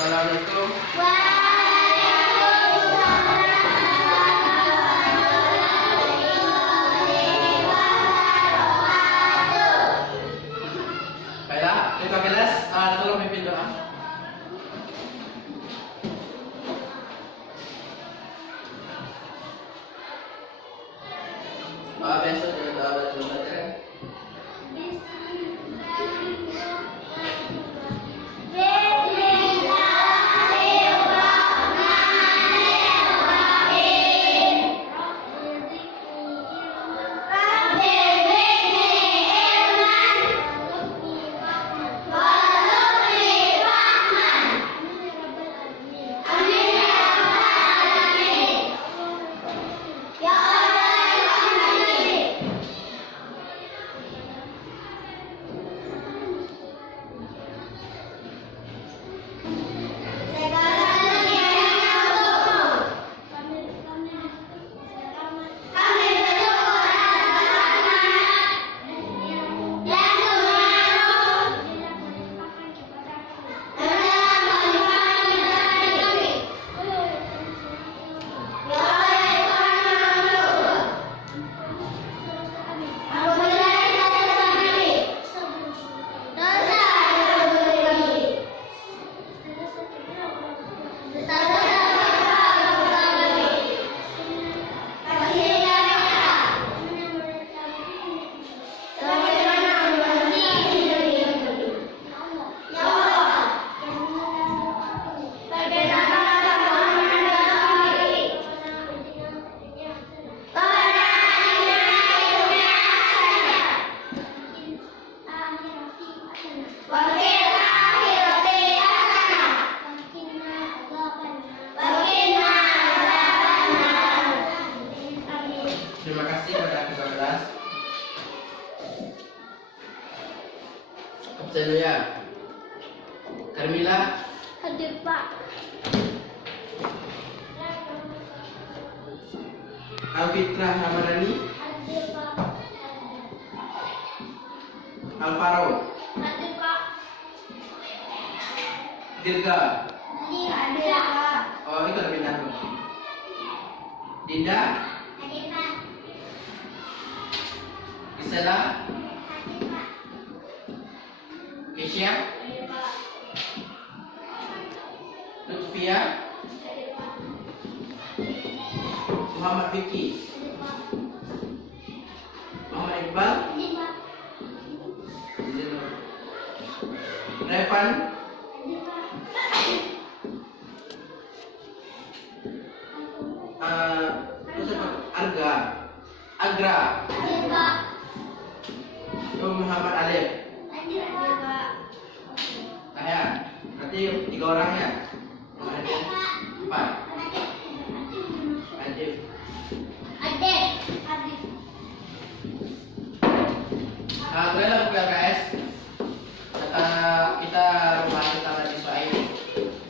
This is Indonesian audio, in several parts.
Assalamualaikum. Baiklah, kita kelas tolong pimpin doa. Biasa doa belajar. Terima kasih kepada ketua kelas. Absen dulu ya. Carmila. Hadir Pak. Alfitrah Ramadhani. Hadir Pak. Alvaro. Hadir Pak. Dirga. Hadir Pak. Oh, itu ada pindah tuh. Dinda. Hadir Pak. Gisela. Hadir Pak. Keisha. Hadir Pak. Lutfia. Hadir Pak. Muhammad Vicky. Hadir Pak. Muhammad Iqbal. Hadir Pak. Revan. Hadir Pak. Terus apa? Agra. Hadir Pak. Itu Muhammad Alif. Hadir Pak. Ya, berarti 3 orang ya. Hadir 4. Adif. Hadir. Hadir. Baiklah PLKS. Kita rumah tentang Nabi Suhaib.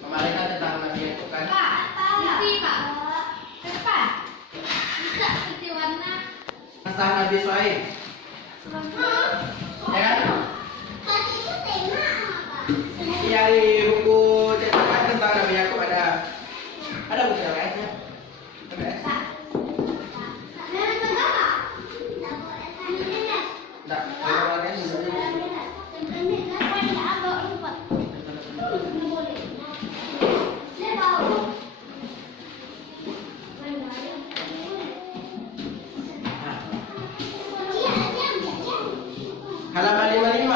Kemarin kan tentang Nabi Yakub kan. Pak. Isi Pak. Depan. Bisa ganti warna. Tentang Nabi Suhaib. Ya kan? Tadi itu tema apa? Iya, di buku cetakan tentang Nabi Yakub ada buku PLKS nya. PLKS. Enggak, PLKS sudah. Halaman 55.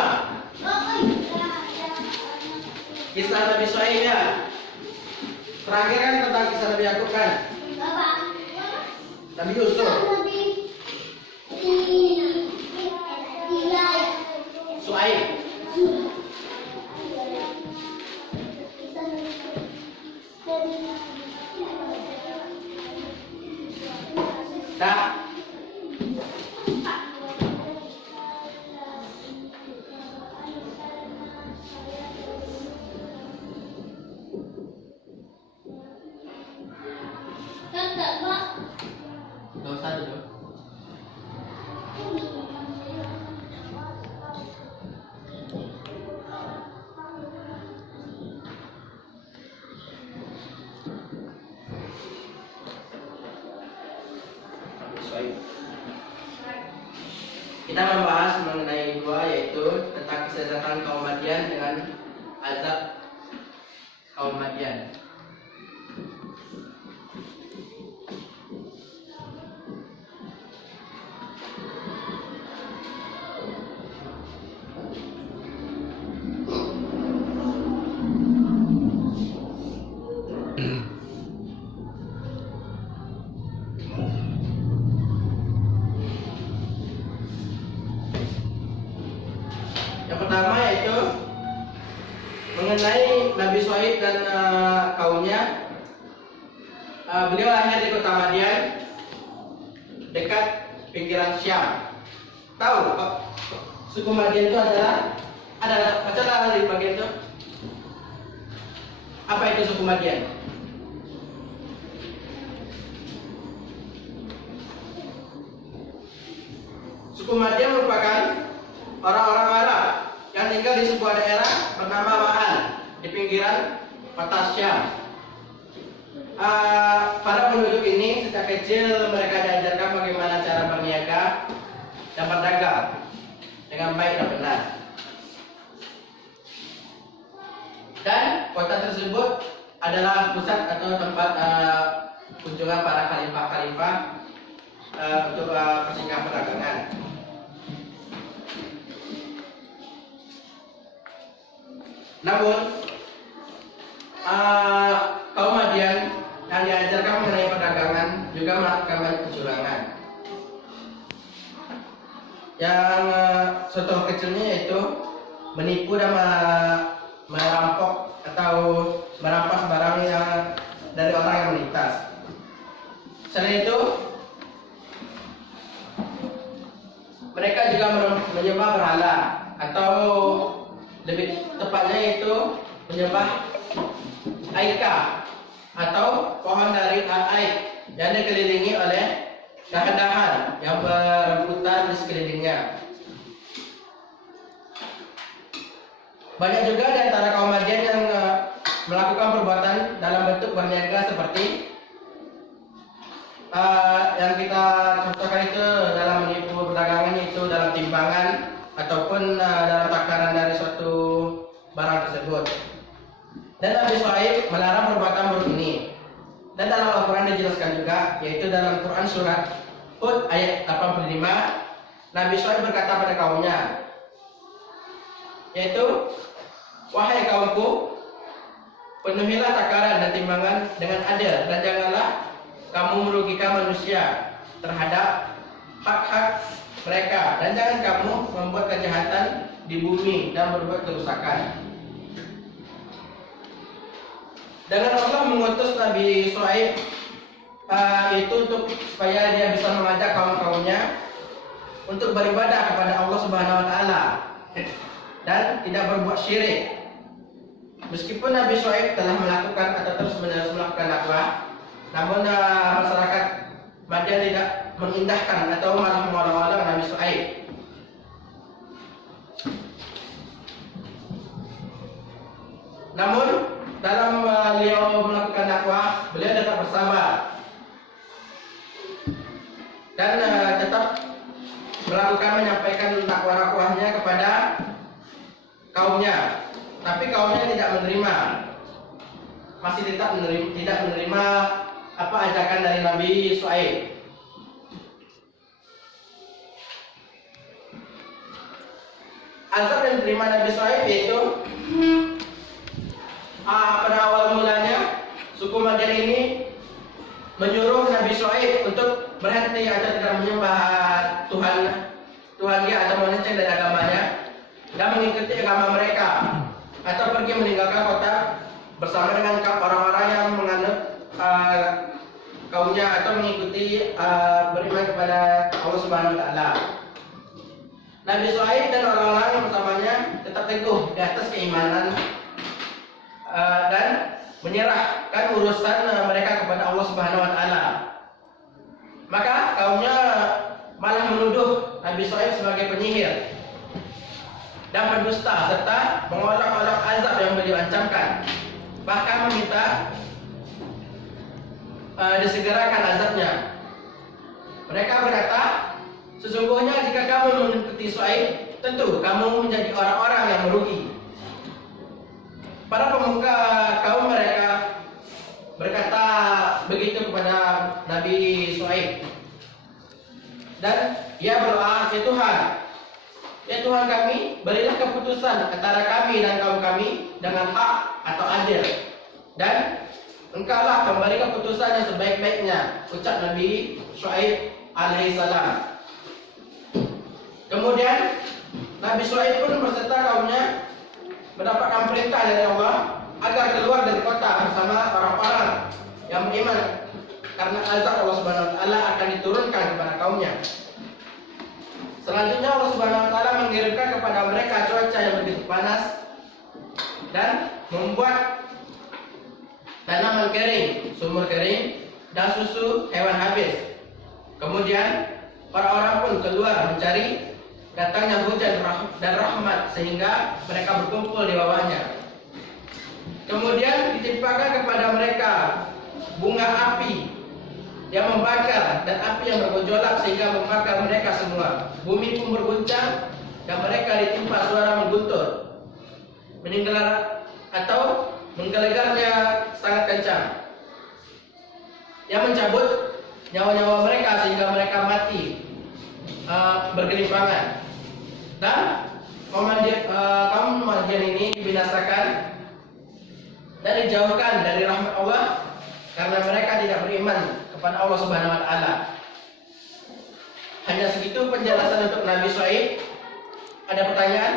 Kisah Nabi Suhaib ya. Terakhir kan tentang kisah Nabi Yakub kan. Nabi Yusuf. Suhaib. Tak. Dosa dulu. Shu'aib. Kita membahas mengenai dua, yaitu tentang kesesatan kaum Madian dengan azab kaum Madian. Yang pertama yaitu mengenai Nabi Shu'aib dan kaumnya. Beliau lahir di kota Madian, dekat pinggiran Syam. Tahu suku Madian itu ada bacalah di bagian itu. Apa itu suku Madian? Suku Madian merupakan orang-orang Arab yang tinggal di sebuah daerah bernama Ma'an di pinggiran kota Syam. Para penduduk ini sejak kecil mereka diajarkan bagaimana cara berniaga dan berdagang dengan baik dan benar. Dan kota tersebut adalah pusat atau tempat kunjungan para khalifah-khalifah untuk persinggahan perdagangan. Namun kaum Madian yang diajarkan mengenai perdagangan juga melakukan banyak kecurangan. Yang contoh kecilnya yaitu menipu dan merampok atau merampas barang yang dari orang yang melintas. Selain itu, mereka juga menyembah berhala, atau lebih tepatnya itu menyembah Aika atau pohon dari Aik yang dikelilingi oleh dahan-dahan yang berebutan di sekelilingnya. Banyak juga di antara kaum Madian yang melakukan perbuatan dalam bentuk berniaga seperti yang kita contohkan itu dalam menipu perdagangan, itu dalam timbangan ataupun dalam takaran dari suatu barang tersebut. Dan Nabi Shu'aib melarang perbuatan buruk ini. Dan dalam Al-Quran dijelaskan juga, yaitu dalam Quran surat Hud ayat 85, Nabi Shu'aib berkata pada kaumnya, yaitu, wahai kaumku, penuhilah takaran dan timbangan dengan adil, dan janganlah kamu merugikan manusia terhadap hak-hak mereka, dan jangan kamu membuat kejahatan di bumi dan berbuat kerusakan. Dengan Allah mengutus Nabi Shu'aib itu untuk supaya dia bisa mengajak kaum-kaumnya untuk beribadah kepada Allah Subhanahu wa taala dan tidak berbuat syirik. Meskipun Nabi Shu'aib telah melakukan atau terus menerus melakukan dakwah, namun masyarakat Madian tidak mengindahkan atau malah mengolok-olok Nabi Shu'aib. Namun dalam beliau melakukan dakwah, beliau tetap bersabar dan tetap menyampaikan dakwah-dakwahnya kepada kaumnya. Tapi kaumnya tidak menerima, masih tidak menerima apa ajakan dari Nabi Shu'aib. Azab yang diterima Nabi Shu'aib yaitu pada awal mulanya suku Madian ini menyuruh Nabi Shu'aib untuk berhenti atau tidak menyembah Tuhan dia atau melenceng dari agamanya dan mengikuti agama mereka, atau pergi meninggalkan kota bersama dengan orang-orang yang menganut kaumnya atau mengikuti beriman kepada Allah Subhanahu wa taala. Nabi Shu'aib dan orang-orang yang bersamanya tetap teguh di atas keimanan dan menyerahkan urusan mereka kepada Allah Subhanahu wa taala. Maka kaumnya malah menuduh Nabi Shu'aib sebagai penyihir dan pendusta serta mengolok-olok azab yang beliau ancamkan. Bahkan meminta disegerakan azabnya. Mereka berkata, sesungguhnya jika kamu mengikuti Syuaib, tentu kamu menjadi orang-orang yang merugi. Para pemuka kaum mereka berkata begitu kepada Nabi Syuaib. Dan ia berdoa, ya Tuhan kami, berilah keputusan antara kami dan kaum kami dengan hak atau adil. Dan Engkaulah pemberi keputusan yang sebaik-baiknya, ucap Nabi Syuaib alaihissalam. Kemudian Nabi Syuaib pun beserta kaumnya mendapatkan perintah dari Allah agar keluar dari kota bersama orang-orang yang beriman, karena azab Allah Subhanahu wa taala akan diturunkan kepada kaumnya. Selanjutnya Allah Subhanahu wa taala mengirimkan kepada mereka cuaca yang begitu panas dan membuat tanaman kering, sumur kering, dan susu hewan habis. Kemudian para orang pun keluar mencari datangnya hujan dan rahmat sehingga mereka berkumpul di bawahnya. Kemudian ditimpakan kepada mereka bunga api yang membakar dan api yang bergejolak sehingga membakar mereka semua. Bumi pun berguncang dan mereka ditimpa suara mengguntur, menggelegarnya sangat kencang, yang mencabut nyawa-nyawa mereka sehingga mereka mati bergelimpangan. Dan kaum Madian ini dibinasakan dan dijauhkan dari rahmat Allah karena mereka tidak beriman kepada Allah Subhanahu wa taala. Hanya segitu penjelasan untuk Nabi Syuaib. Ada pertanyaan?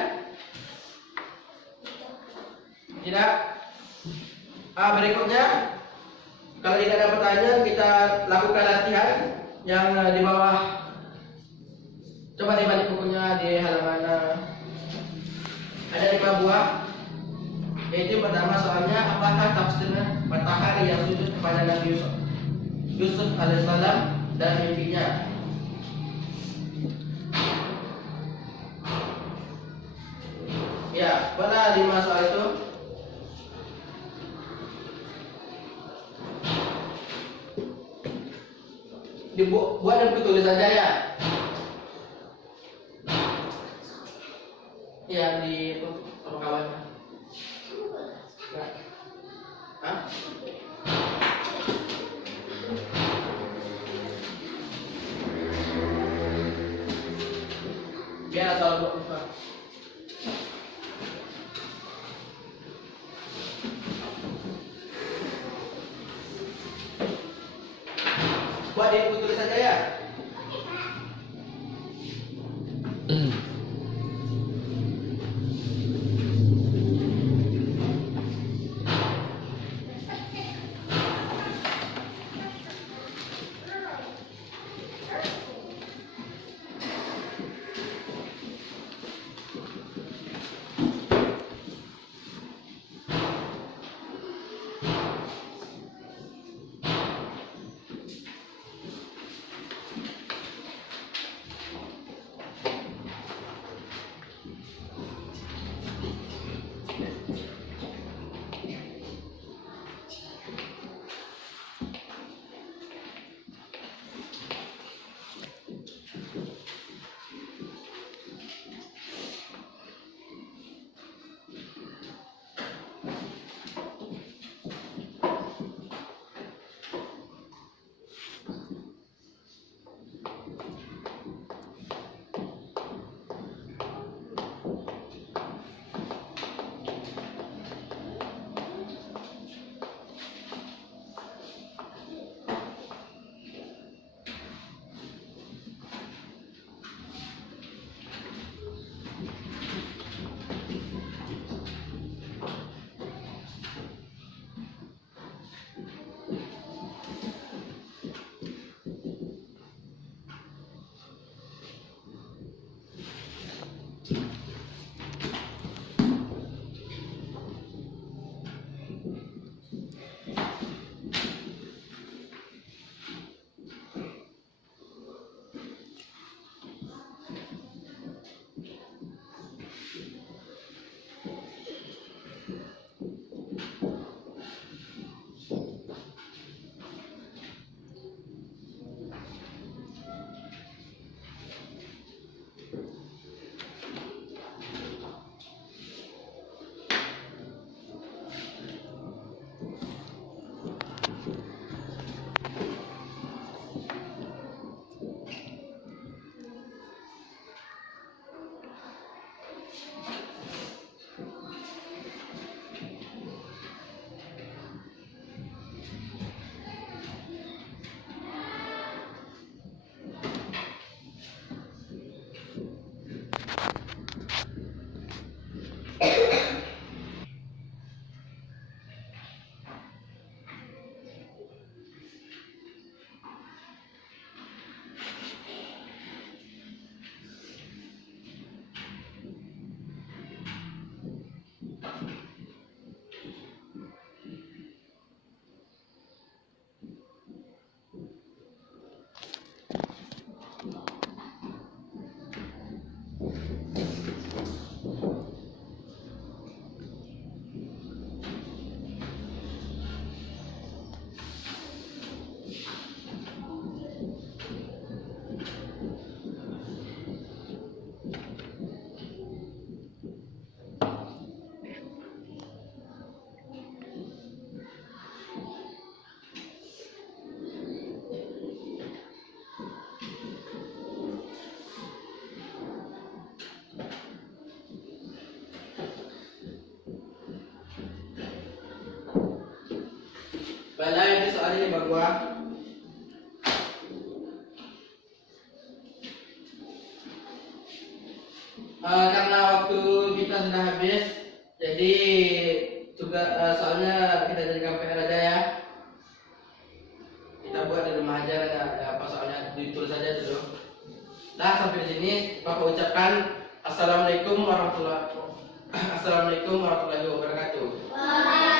Tidak? Berikutnya, kalau tidak ada pertanyaan, kita lakukan latihan yang di bawah. Coba dibalik bukunya di halaman ada 5 buah. Yaitu pertama soalnya, apakah tafsirnya matahari yang sujud kepada Nabi Yusuf alaihissalam dan mimpinya? Ya, pada 5 soal itu dibuat dan ditulis saja ya. Yang di sama kawan. Hah? Biar asal buat. Buat di tulis saja ya. Baiklah, ini soal ini berdua. Karena waktu kita sudah habis, jadi juga soalnya kita jadikan PR aja ya. Kita buat di rumah aja, ada apa soalnya ditulis saja dulu. Nah, sampai di sini Bapak ucapkan Assalamualaikum warahmatullahi wabarakatuh.